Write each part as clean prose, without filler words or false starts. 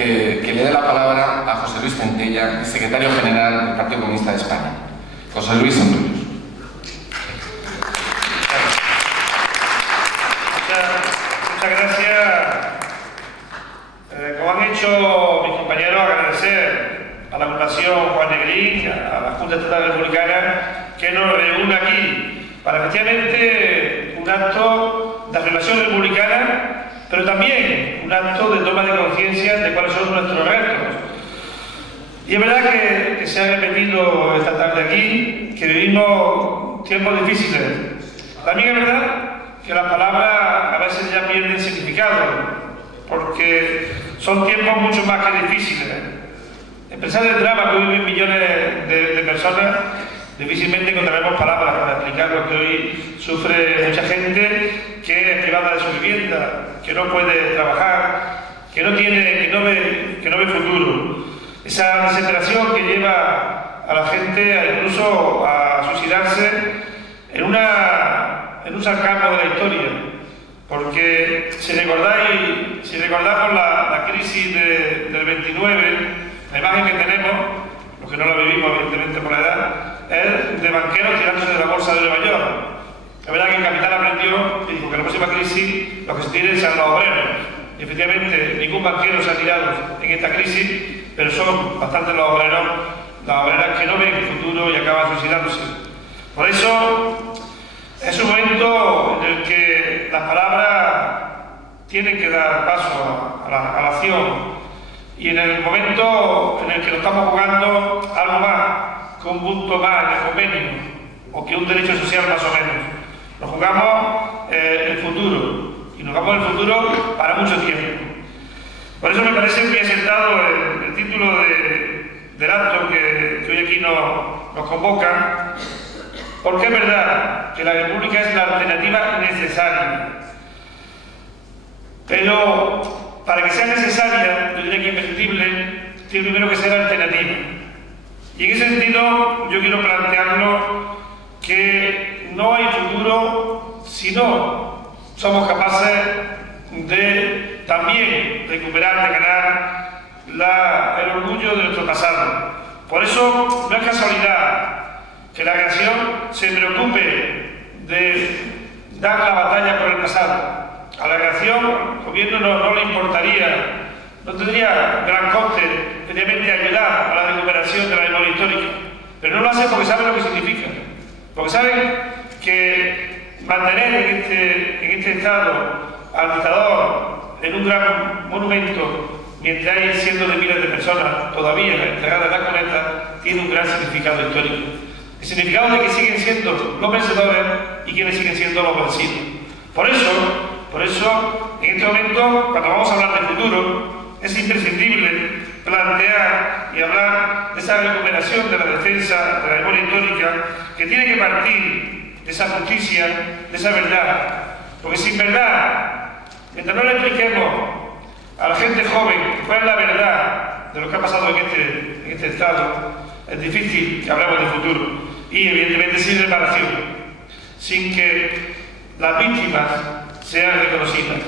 que le dé la palabra a José Luis Centella, secretario general del Partido Comunista de España. José Luis, son tuyos. Muchas gracias. Como han hecho mis compañeros, agradecer a la Fundación Juan Negrín, a la Junta Estatal Republicana, que nos reúne aquí para efectivamente un acto de afirmación republicana, pero también un acto de toma de conciencia de cuáles son nuestros retos. Y es verdad que se ha repetido esta tarde aquí que vivimos tiempos difíciles. También es verdad que las palabras a veces ya pierden significado, porque son tiempos mucho más que difíciles. Empezar el drama que viven millones de personas, difícilmente encontraremos palabras para explicar lo que hoy sufre mucha gente que es privada de su vivienda, que no puede trabajar, que no ve futuro. Esa desesperación que lleva a la gente incluso a suicidarse en un sarcasmo de la historia. Porque si recordamos la crisis del 29, la imagen que tenemos, los que no la vivimos evidentemente por la edad, es de banqueros tirándose de la bolsa de Nueva York. La verdad que el capital aprendió y dijo que en la próxima crisis los que se tiren sean los obreros. Y efectivamente ningún banquero se ha tirado en esta crisis, pero son bastantes los obreros, las obreras que no ven el futuro y acaban suicidándose. Por eso es un momento en el que las palabras tienen que dar paso a la acción, y en el momento en el que nos estamos jugando algo más, que un punto más en el convenio, o que un derecho social más o menos. Nos jugamos el futuro, y nos jugamos el futuro para mucho tiempo. Por eso me parece muy acertado el título del acto que hoy aquí nos convoca, porque es verdad que la República es la alternativa necesaria. Pero para que sea necesaria, yo diría que imprescindible, tiene primero que ser alternativa. Y en ese sentido yo quiero plantearlo que no hay futuro si no somos capaces de también recuperar, de ganar el orgullo de nuestro pasado. Por eso no es casualidad que la nación se preocupe de dar la batalla por el pasado. A la nación, el gobierno no le importaría, no tendría gran coste, efectivamente, ayudar a la recuperación de la memoria histórica. Pero no lo hace porque sabe lo que significa. Porque saben que mantener en este estado al dictador en un gran monumento, mientras hay cientos de miles de personas todavía enterradas en la cuneta, tiene un gran significado histórico. El significado de que siguen siendo los vencedores y quienes siguen siendo los vencidos. Por eso, en este momento, cuando vamos a hablar de futuro, es imprescindible plantear y hablar de esa recuperación de la defensa de la memoria histórica, que tiene que partir de esa justicia, de esa verdad. Porque sin verdad, mientras no le expliquemos a la gente joven cuál es la verdad de lo que ha pasado en este estado, es difícil que hablemos de futuro. Y evidentemente sin reparación, sin que las víctimas sean reconocidas,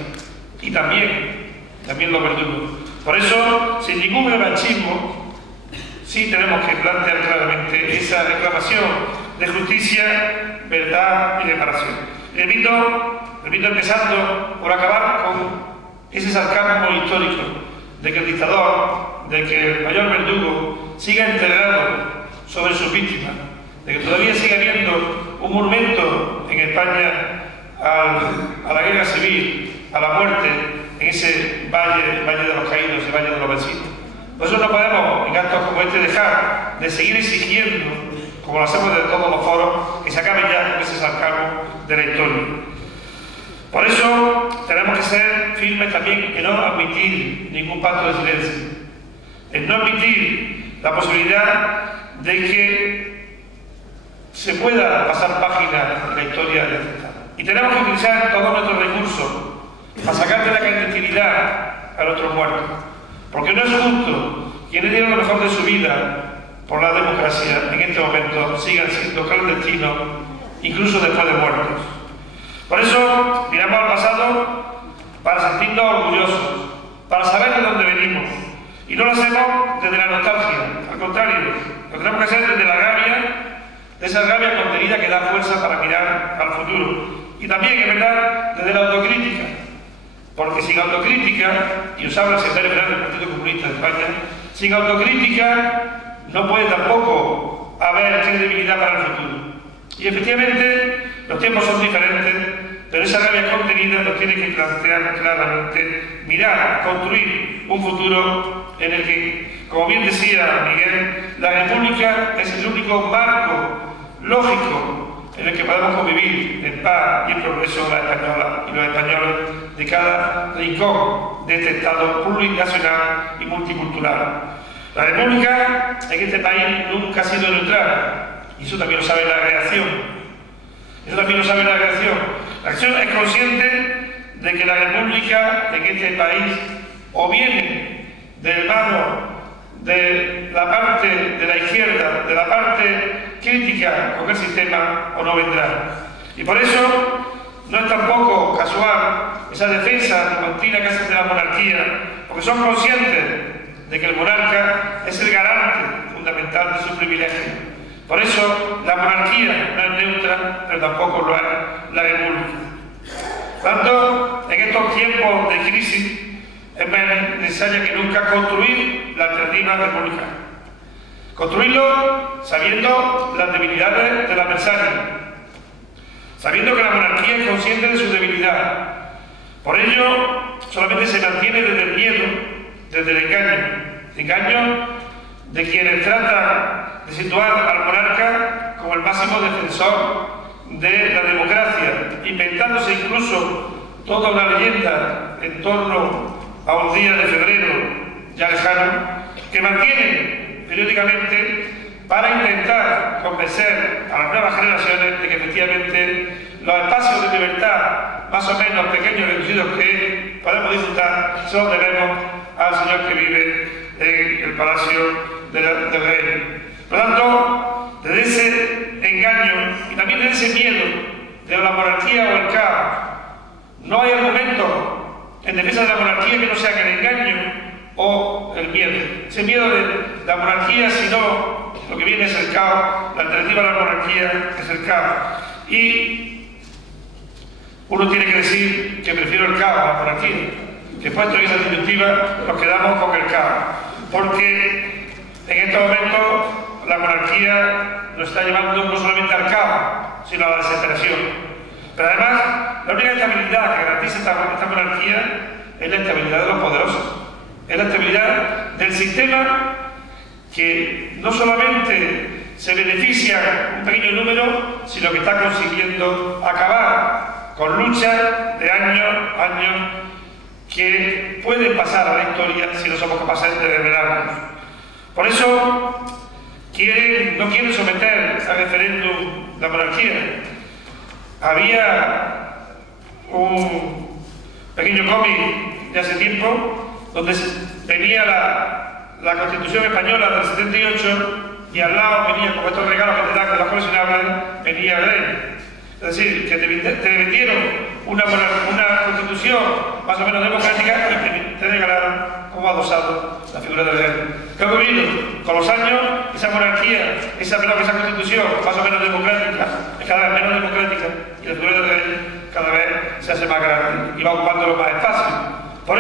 y también los verdugos. Por eso, sin ningún revanchismo, sí tenemos que plantear claramente esa reclamación de justicia, verdad y reparación. Repito empezando por acabar con ese sarcasmo histórico de que el dictador, de que el mayor verdugo siga enterrado sobre sus víctimas, de que todavía siga habiendo un monumento en España a la guerra civil, a la muerte, en ese valle de los caídos, ese valle de los vencidos. Por eso no podemos, en actos como este, dejar de seguir exigiendo, como lo hacemos de todos los foros, que se acabe ya ese sarcasmo de la historia. Por eso tenemos que ser firmes también en no admitir ningún pacto de silencio, en no admitir la posibilidad de que se pueda pasar página en la historia del Estado. Y tenemos que utilizar todos nuestros recursos para sacar de la clandestinidad a nuestros muertos. Porque no es justo quienes dieron lo mejor de su vida por la democracia en este momento sigan siendo clandestinos, incluso después de muertos. Por eso miramos al pasado para sentirnos orgullosos, para saber de dónde venimos, Y no lo hacemos desde la nostalgia, al contrario, lo tenemos que hacer desde la rabia, de esa rabia contenida que da fuerza para mirar al futuro. Y también, es verdad, desde la autocrítica, porque sin autocrítica, y os habla el secretario general del Partido Comunista de España, sin autocrítica no puede tampoco haber credibilidad para el futuro. Y efectivamente, los tiempos son diferentes, pero esa rabia contenida nos tiene que plantear claramente, mirar, construir un futuro en el que, como bien decía Miguel, la República es el único marco lógico en el que podemos convivir en paz y en progreso la española y los españoles de cada rincón de este Estado plurinacional y multicultural. La República en este país nunca ha sido neutral, y eso también lo sabe la reacción. Eso también lo sabe la reacción. La acción es consciente de que la República en este país o viene del mano de la parte de la izquierda, de la parte crítica con el sistema, o no vendrá. Y por eso no es tampoco casual esa defensa continua que hacen de la monarquía, porque son conscientes de que el monarca es el garante fundamental de su privilegio. Por eso la monarquía no es neutra, pero tampoco lo es la República. Por tanto, en estos tiempos de crisis es más necesario que nunca construir la alternativa republicana. Construirlo sabiendo las debilidades del adversario, sabiendo que la monarquía es consciente de su debilidad. Por ello, solamente se mantiene desde el miedo, desde el engaño de quienes tratan de situar al monarca como el máximo defensor de la democracia, inventándose incluso toda una leyenda en torno a un día de febrero ya lejano, que mantienen periódicamente para intentar convencer a las nuevas generaciones de que efectivamente los espacios de libertad más o menos pequeños y reducidos que podemos disfrutar se los debemos al señor que vive en el Palacio del Rey. Por lo tanto, desde ese engaño y también desde ese miedo de la monarquía o el caos, no hay argumento en defensa de la monarquía que no sea que el engaño o el miedo. Ese miedo de la monarquía, sino lo que viene es el caos, la alternativa a la monarquía es el caos. Y uno tiene que decir que prefiero el caos a la monarquía. Después de esa disyuntiva nos quedamos con el caos, porque en estos momentos la monarquía nos está llevando no solamente al caos, sino a la desesperación. Pero además, la única estabilidad que garantiza esta monarquía es la estabilidad de los poderosos, es la estabilidad del sistema que no solamente se beneficia un pequeño número, sino que está consiguiendo acabar con luchas de años que pueden pasar a la historia si no somos capaces de revelarnos. Por eso no quieren someter a referéndum la monarquía. Había un pequeño cómic de hace tiempo donde venía la Constitución Española del 78 y al lado venía, con estos regalos que te dan de los coleccionables, venía el rey. Es decir, que te vendieron una Constitución más o menos democrática y te regalaron como adosado la figura del rey. ¿Qué ha ocurrido? Con los años, esa monarquía, esa Constitución más o menos democrática, es cada vez menos democrática y la figura del rey cada vez se hace más grande y va ocupando los más espacios. Por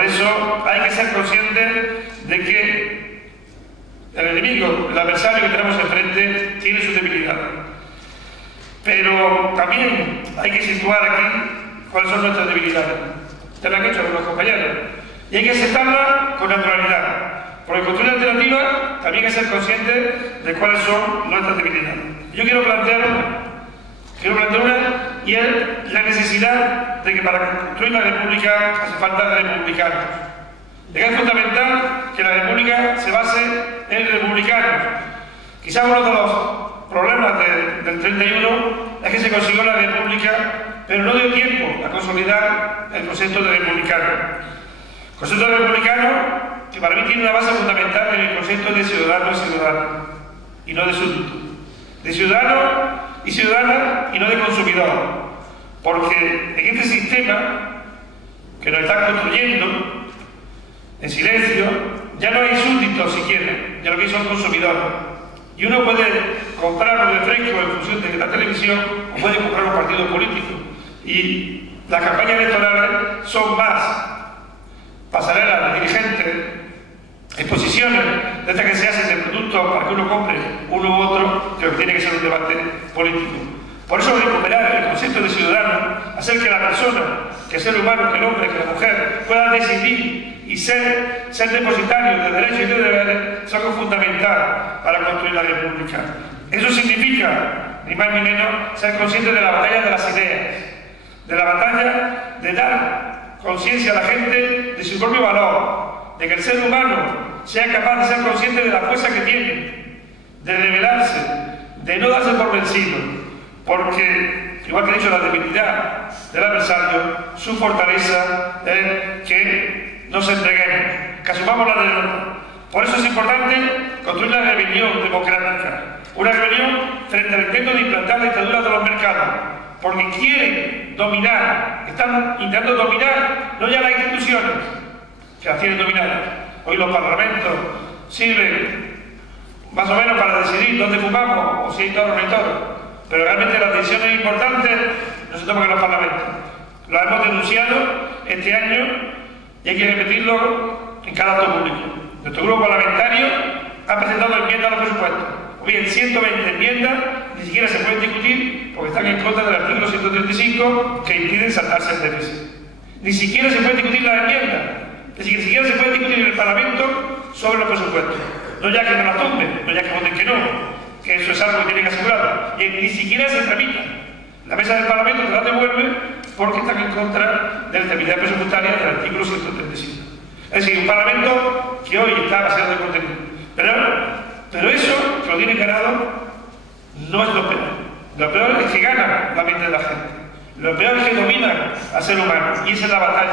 eso hay que ser conscientes de que el enemigo, el adversario que tenemos enfrente, tiene su debilidad. Pero también hay que situar aquí cuáles son nuestras debilidades. Ya lo han hecho los compañeros. Y hay que aceptarlas con naturalidad. Porque construir alternativas también hay que ser conscientes de cuáles son nuestras debilidades. Yo quiero plantear una, y es la necesidad de que para construir la República hace falta republicanos. De que es fundamental que la República se base en republicanos. Quizás uno de los problemas del 31 es que se consiguió la República, pero no dio tiempo a consolidar el concepto de republicano. El concepto de republicano que para mí tiene una base fundamental en el concepto de ciudadano y ciudadana, y no de súbdito. De ciudadano y ciudadana y no de consumidor. Porque en este sistema que nos están construyendo en silencio, distintos si quieren de lo que son consumidores. Y uno puede comprar un refresco en función de la televisión o puede comprar un partido político. Y las campañas electorales son más pasarelas de dirigentes, exposiciones de estas que se hacen de productos para que uno compre uno u otro, que tiene que ser un debate político. Por eso recuperar el concepto de ciudadano, hacer que la persona, que el ser humano, que el hombre, que la mujer pueda decidir y ser depositario de derechos y de deberes es algo fundamental para construir la República. Eso significa, ni más ni menos, ser consciente de la batalla de las ideas, de la batalla de dar conciencia a la gente de su propio valor, de que el ser humano sea capaz de ser consciente de la fuerza que tiene, de rebelarse, de no darse por vencido, porque, igual que he dicho, la debilidad del adversario, su fortaleza es que no se entreguemos, que asumamos la derrota. Por eso es importante construir la rebelión democrática, una rebelión frente al intento de implantar la dictadura de los mercados, porque quieren dominar, están intentando dominar no ya las instituciones, que las tienen dominadas. Hoy los parlamentos sirven más o menos para decidir dónde fumamos o si hay toros o no hay toros, pero realmente las decisiones importantes no se toman en los parlamentos. Lo hemos denunciado este año y hay que repetirlo en cada acto público. Nuestro grupo parlamentario ha presentado enmiendas a los presupuestos. O bien, 120 enmiendas ni siquiera se pueden discutir porque están en contra del artículo 135 que impiden saltarse el déficit. Ni siquiera se pueden discutir las enmiendas. Es decir, ni siquiera se puede discutir en el Parlamento sobre los presupuestos. No ya que no las tumben, no ya que voten que no, que eso es algo que tienen que asegurar. Y ni siquiera se tramita. La mesa del Parlamento te la devuelve porque están en contra de la estabilidad presupuestaria del artículo 135. Es decir, un Parlamento que hoy está vaciado de contenido. Pero eso, que lo tienen ganado, no es lo peor. Lo peor es que ganan la mente de la gente. Lo peor es que dominan al ser humano. Y esa es la batalla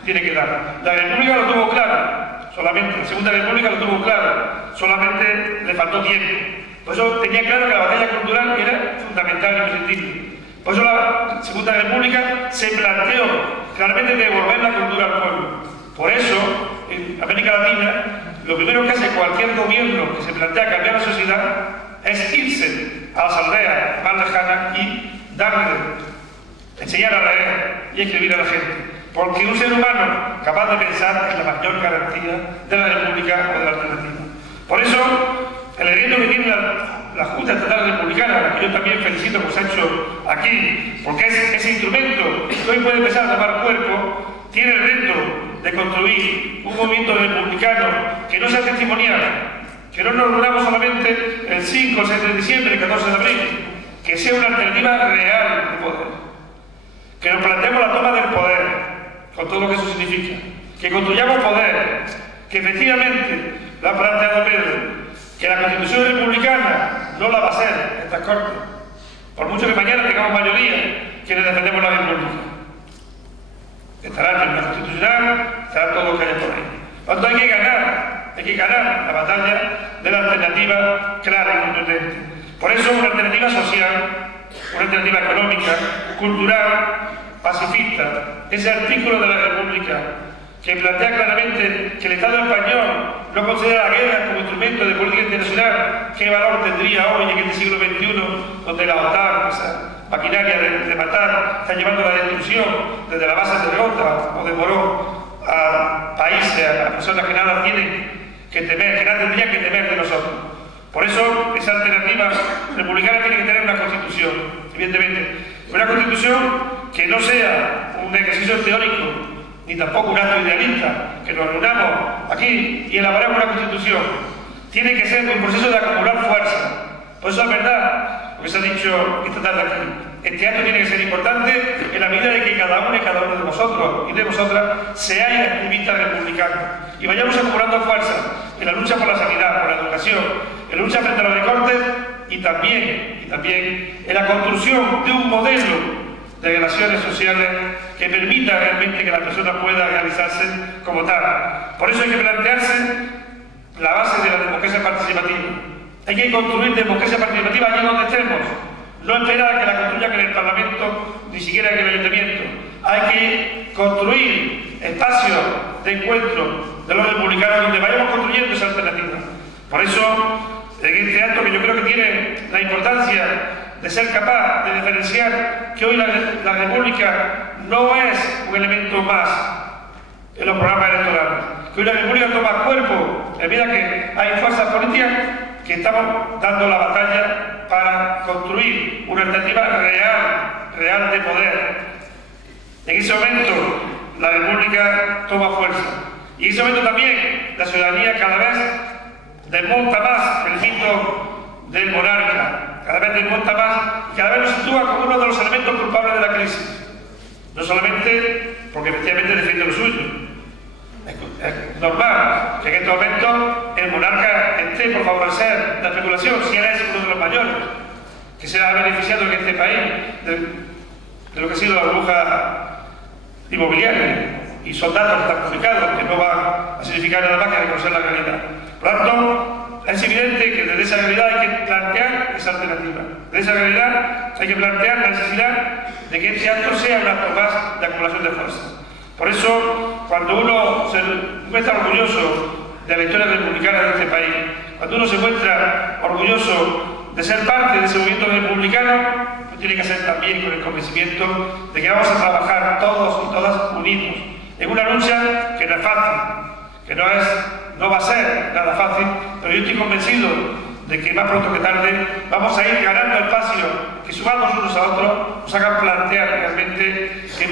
que tiene que dar. La República lo tuvo claro, solamente. La Segunda República lo tuvo claro, solamente le faltó tiempo. Por eso tenía claro que la batalla cultural era fundamental y imprescindible. Por eso la Segunda República se planteó claramente devolver la cultura al pueblo. Por eso, en América Latina, lo primero que hace cualquier gobierno que se plantea cambiar la sociedad es irse a las aldeas más lejanas y enseñar a leer y escribir a la gente. Porque un ser humano capaz de pensar es la mayor garantía de la República o de la alternativa. Por eso, el reto que tiene la Junta Estatal Republicana, a la que yo también felicito por se ha hecho aquí, porque es ese instrumento que hoy puede empezar a tomar cuerpo, tiene el reto de construir un movimiento republicano que no sea testimonial, que no nos reunamos solamente el 5, el 7 de diciembre, el 14 de abril, que sea una alternativa real de poder, que nos planteemos la toma del poder, con todo lo que eso significa, que construyamos poder, que efectivamente lo ha planteado Pedro, que la Constitución republicana no la va a hacer estas Cortes, por mucho que mañana tengamos mayoría quienes defendemos la República. Estará en la Constitucional, estará todo lo que haya por ahí. Por lo tanto, hay que ganar la batalla de la alternativa clara y contundente. Por eso, una alternativa social, una alternativa económica, cultural, pacifista, ese artículo de la República que plantea claramente que el Estado español no considera la guerra como instrumento de política internacional, ¿qué valor tendría hoy en este siglo XXI, donde la OTAN, esa maquinaria de matar, está llevando a la destrucción desde la base de Rota o de Morón a países, a personas que nada tienen que temer, que nada tendrían que temer de nosotros? Por eso, esa alternativa republicana tiene que tener una constitución, evidentemente. Una constitución que no sea un ejercicio teórico, ni tampoco un acto idealista, que nos reunamos aquí y elaboremos una constitución. Tiene que ser un proceso de acumular fuerza. Por eso es verdad lo que se ha dicho esta tarde aquí. Este acto tiene que ser importante en la medida de que cada uno de vosotros y de vosotras seáis activistas republicanos y vayamos acumulando fuerza en la lucha por la sanidad, por la educación, en la lucha frente a los recortes y también en la construcción de un modelo de relaciones sociales que permita realmente que la persona pueda realizarse como tal. Por eso hay que plantearse la base de la democracia participativa. Hay que construir democracia participativa allí donde estemos. No esperar a que la construyan en el Parlamento, ni siquiera en el Ayuntamiento. Hay que construir espacios de encuentro de los republicanos donde vayamos construyendo esa alternativa. Por eso, en este acto que yo creo que tiene la importancia de ser capaz de diferenciar que hoy la República no es un elemento más en los programas electorales, que hoy la República toma cuerpo, en medida que hay fuerzas políticas que estamos dando la batalla para construir una alternativa real de poder. En ese momento la República toma fuerza y en ese momento también la ciudadanía cada vez desmonta más el mito del monarca, cada vez desmonta más y cada vez lo sitúa como uno de los elementos culpables de la crisis. No solamente porque efectivamente defiende lo suyo. Es normal que en este momento el monarca esté por favorecer la especulación, si él es uno de los mayores que se ha beneficiado en este país de lo que ha sido la burbuja inmobiliaria. Y son datos que están publicados, que no van a significar nada más que reconocer la realidad. Por lo tanto, es evidente que desde esa realidad hay que plantear esa alternativa. Desde esa realidad hay que plantear la necesidad de que este acto sea un acto más de acumulación de fuerza. Por eso, cuando uno se muestra orgulloso de la historia republicana de este país, cuando uno se muestra orgulloso de ser parte de ese movimiento republicano, pues tiene que ser también con el convencimiento de que vamos a trabajar todos y todas unidos en una lucha que no es fácil, que no va a ser nada fácil, pero yo estoy convencido de que más pronto que tarde vamos a ir ganando espacio, que sumamos unos a otros, nos hagan plantear realmente que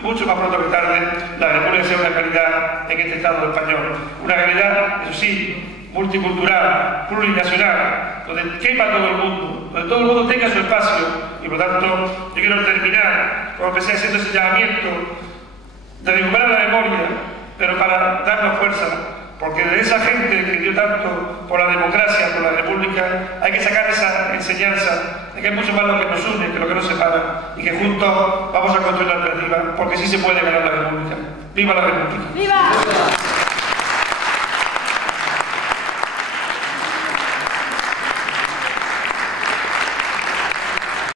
mucho más pronto que tarde la República sea una realidad en este Estado español. Una realidad, eso sí, multicultural, plurinacional, donde quepa todo el mundo, donde todo el mundo tenga su espacio. Y por lo tanto, yo quiero terminar, como empecé haciendo ese llamamiento, de recuperar la memoria, pero para darnos fuerza, porque de esa gente que dio tanto por la democracia, por la república, hay que sacar esa enseñanza de que es mucho más lo que nos une que lo que nos separa y que juntos vamos a construir la alternativa, porque sí se puede ganar la república. ¡Viva la república! ¡Viva!